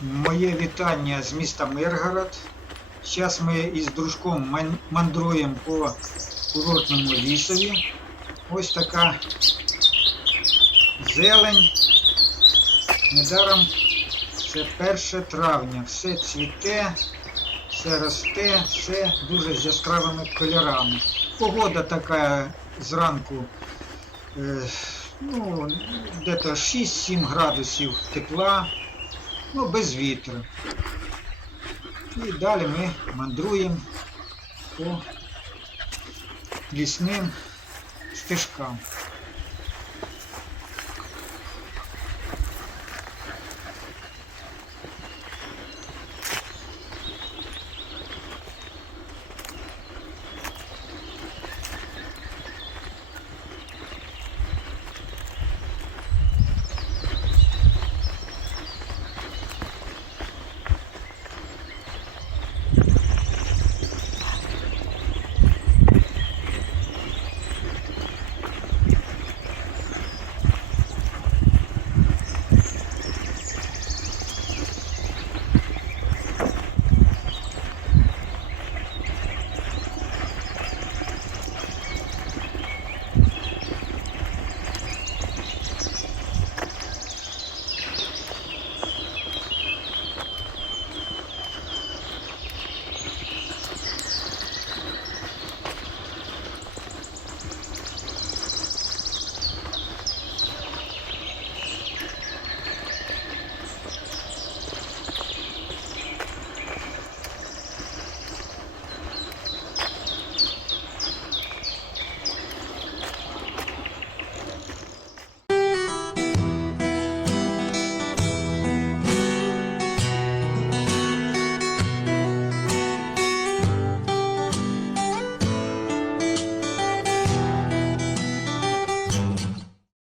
Моє вітання з міста Миргород. Зараз ми із дружком ман- мандруємо по курортному лісові. Ось така зелень. Недаром це 1 травня. Все цвіте, все росте, все дуже з яскравими кольорами. Погода така зранку. е, Ну, где-то 6-7 градусів тепла, ну, без вітру. І далі ми мандруємо по лісним стежкам.